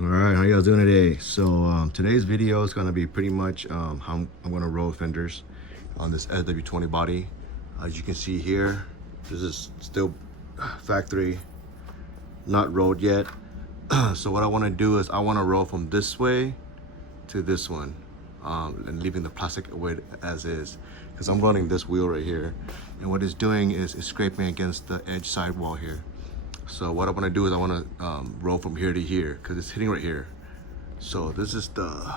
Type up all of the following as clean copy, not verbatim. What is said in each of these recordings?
All right, how you guys doing today? So today's video is gonna be pretty much how I'm gonna roll fenders on this sw20 body. As you can see here, this is still factory, not rolled yet. So what I want to do is I want to roll from this way to this one, and leaving the plastic away as is, because I'm running this wheel right here, and what it's doing is it's scraping against the edge sidewall here. So what I want to do is I want to roll from here to here because it's hitting right here. So this is the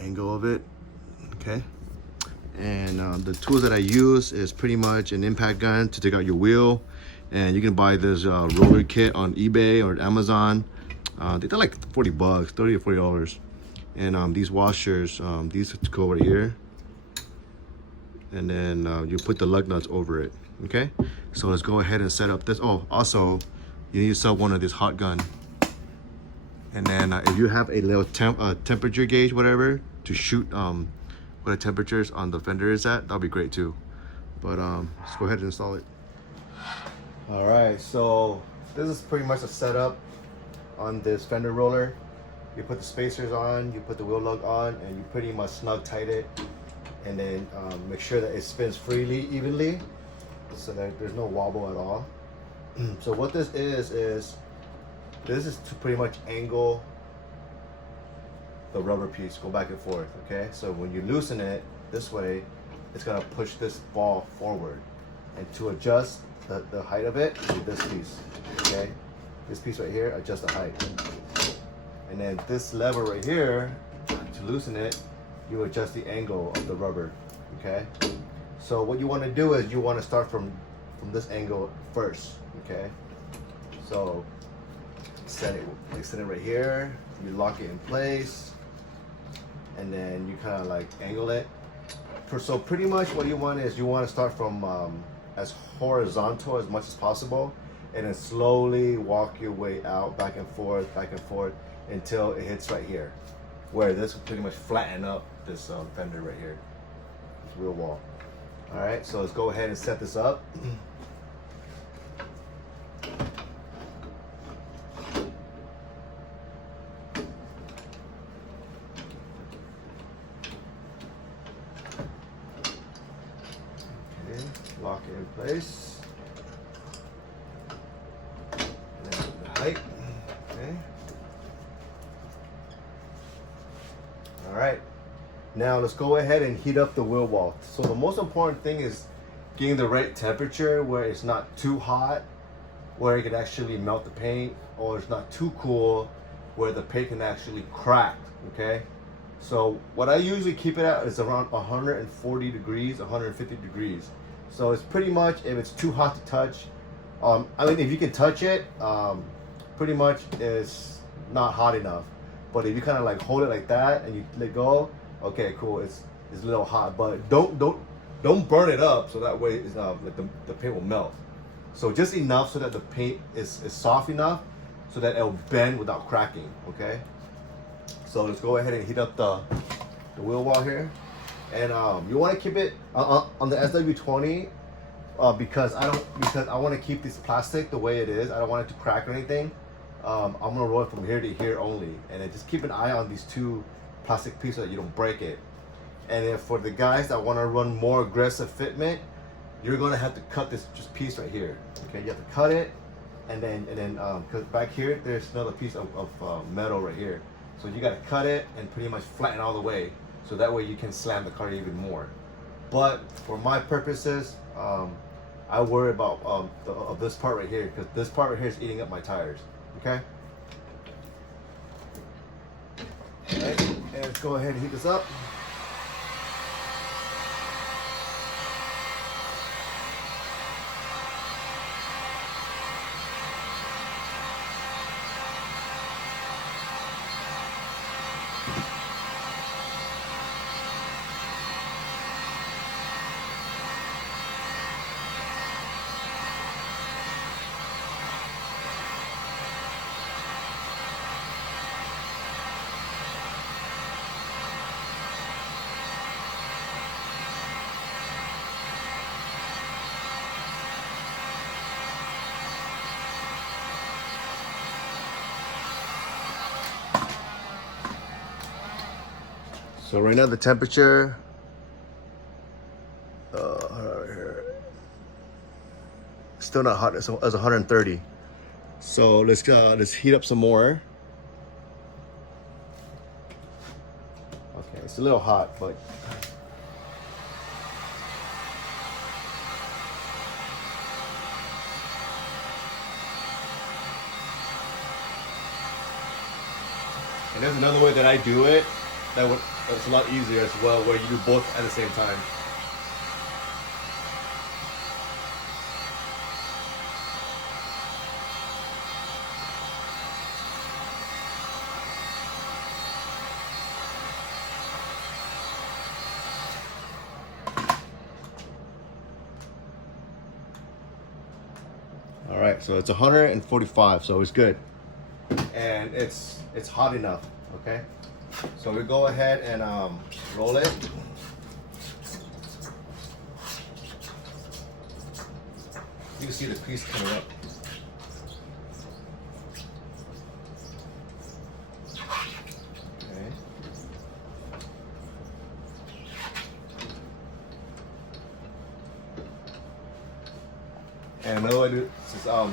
angle of it, okay? And the tools that I use is pretty much an impact gun to take out your wheel. And you can buy this roller kit on eBay or Amazon. They're like 40 bucks, 30 or $40. And these washers, these go right here. And then you put the lug nuts over it. Okay, so let's go ahead and set up this. Oh, also, you need to set one of this hot gun. And then if you have a little temperature gauge, whatever, to shoot what the temperatures on the fender is at, that'll be great too. But let's go ahead and install it. All right, so this is pretty much a setup on this fender roller. You put the spacers on, you put the wheel lug on, and you pretty much snug tight it. And then make sure that it spins freely, evenly, so that there's no wobble at all. So what this is to pretty much angle the rubber piece, go back and forth, okay? So when you loosen it this way, it's gonna push this ball forward. And to adjust the height of it, do this piece, okay? This piece right here, adjust the height. And then this lever right here, to loosen it, you adjust the angle of the rubber, okay? So what you want to do is you want to start from this angle first, okay? So set it right here, you lock it in place, and then you kind of like angle it. So pretty much what you want is you want to start from as horizontal as much as possible, and then slowly walk your way out, back and forth, until it hits right here, where this will pretty much flatten up this fender right here, this wheel wall. All right, so let's go ahead and set this up. Okay, lock it in place. And then the height, okay. All right. Now let's go ahead and heat up the wheel wall. So the most important thing is getting the right temperature where it's not too hot, where it can actually melt the paint, or it's not too cool where the paint can actually crack, okay? So what I usually keep it at is around 140 degrees, 150 degrees. So it's pretty much, if it's too hot to touch, I mean, if you can touch it, pretty much it's not hot enough. But if you kind of like hold it like that and you let go, okay, cool. It's a little hot, but don't burn it up, so that way it's like the paint will melt. So just enough so that the paint is soft enough so that it'll bend without cracking. Okay. So let's go ahead and heat up the wheel wall here, and you want to keep it on the sw20 because I want to keep this plastic the way it is. I don't want it to crack or anything. I'm gonna roll it from here to here only, and then just keep an eye on these two plastic pieces so that you don't break it. And then for the guys that want to run more aggressive fitment, you're gonna have to cut this just piece right here. Okay, you have to cut it, and then because back here there's another piece of metal right here, so you gotta cut it and pretty much flatten all the way, so that way you can slam the car even more. But for my purposes, I worry about this part right here, because this part right here is eating up my tires. Okay. All right, and let's go ahead and heat this up. So right now the temperature, still not hot. It's 130. So let's heat up some more. Okay, it's a little hot, but and there's another way that I do it that's a lot easier as well, where you do both at the same time. All right, so it's 145, so it's good, and it's hot enough. Okay, so we go ahead and roll it. You can see the piece coming up. Okay. And another way to do this is I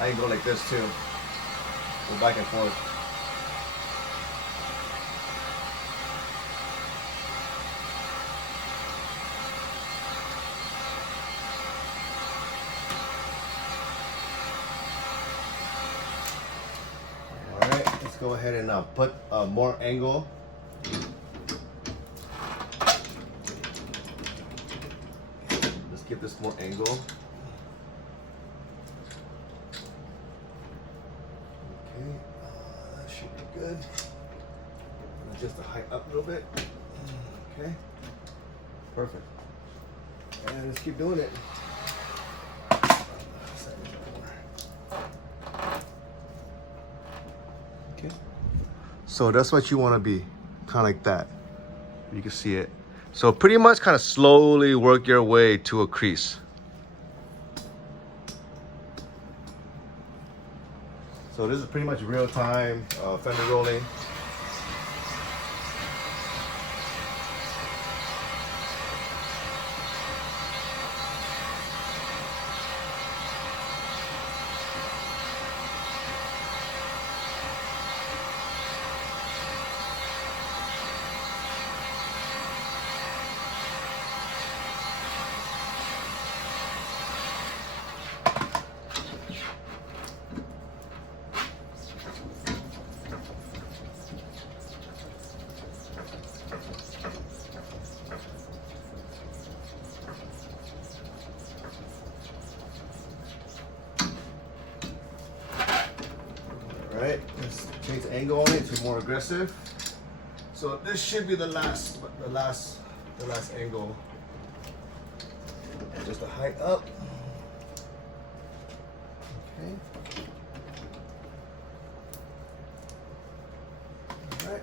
can go like this too. Go back and forth. Alright, let's go ahead and put more angle. Let's give this more angle. That should be good. Adjust the height up a little bit. Okay, perfect. And let's keep doing it. Okay. So that's what you want to be, kind of like that. You can see it. So pretty much kind of slowly work your way to a crease. So this is pretty much real time fender rolling. Alright, let's change the angle on it to more aggressive. So this should be the last angle. And just the height up. Okay. Alright.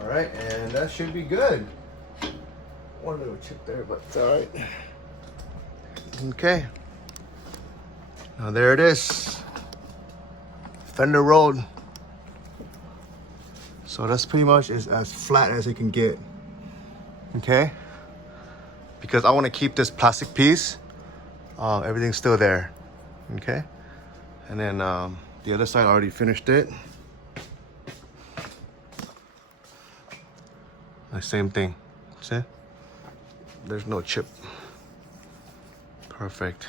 Alright, and that should be good. One little chip there, but it's alright. Okay. Now there it is. Fender rolled. So that's pretty much as flat as it can get. Okay? Because I want to keep this plastic piece. Everything's still there. Okay? And then the other side, I already finished it. The same thing. See? There's no chip. Perfect.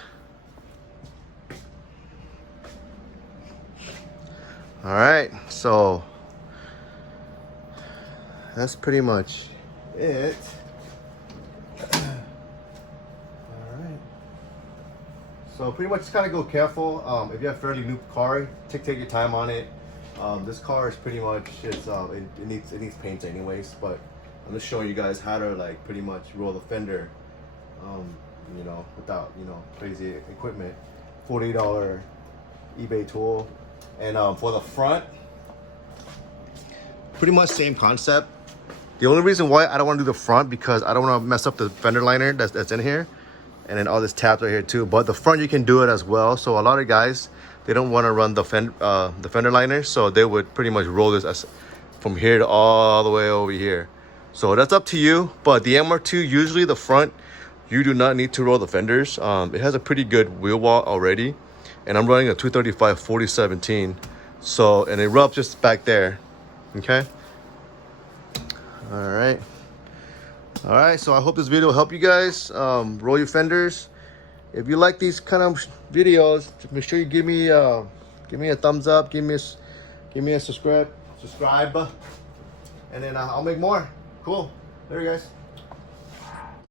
All right, so that's pretty much it. All right. So pretty much just kind of go careful. If you have a fairly new car, take your time on it. This car is pretty much just it needs paint anyways, but I'm just showing you guys how to like pretty much roll the fender, you know, without, you know, crazy equipment. $48 eBay tool. And for the front, pretty much same concept. The only reason why I don't want to do the front, because I don't want to mess up the fender liner that's in here, and then all this tabs right here too. But the front, you can do it as well. So a lot of guys, they don't want to run the fender liner, so they would pretty much roll this as from here to all the way over here. So that's up to you. But the MR2, usually the front, you do not need to roll the fenders. It has a pretty good wheel wall already, and I'm running a 235 4017. So, and it rubs just back there. Okay. All right, so I hope this video will help you guys roll your fenders. If you like these kind of videos, make sure you give me a thumbs up, give me a subscribe, and then I'll make more. Cool. There you guys.